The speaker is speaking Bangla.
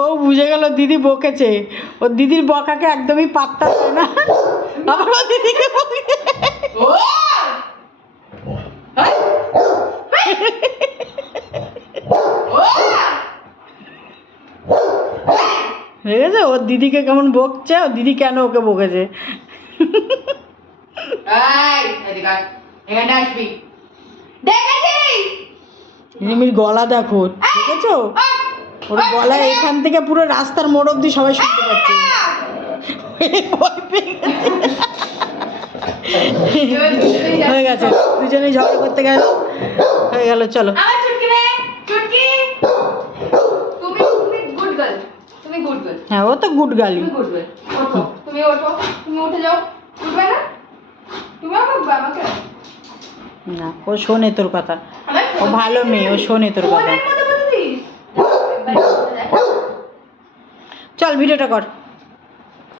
ও বুঝে গেল দিদি বকেছে। ও দিদির বকাকে একদমই পাত্তা দেয় না। আবার দিদিকে ঠিক আছে ওর দিদিকে কেমন বকছে? ওর দিদি কেন ওকে বকেছে? আসবি। দেখেছি! রিমির গলা দেখো দেখেছ? ওর গলা এখান থেকে পুরো রাস্তার মোড় অব্দি সবাই শুনতে পাচ্ছে। হয়ে গেছে। দুজনেই ঝগড়া করতে গেল। হয়ে গেল চলো। আমার চুটকি নে চুটকি! তুমি তুমি গুড গার্ল তুমি গুড গার্ল হ্যাঁ ও তো গুড গালি তুমি ওঠো তুমি ওঠো তুমি উঠে যাও। উঠবে না? তুমি আমাকে না ও শোনে তোর কথা। ও ভালো মেয়ে ও শোনে তোর কথা। চল ভিডিওটা কর।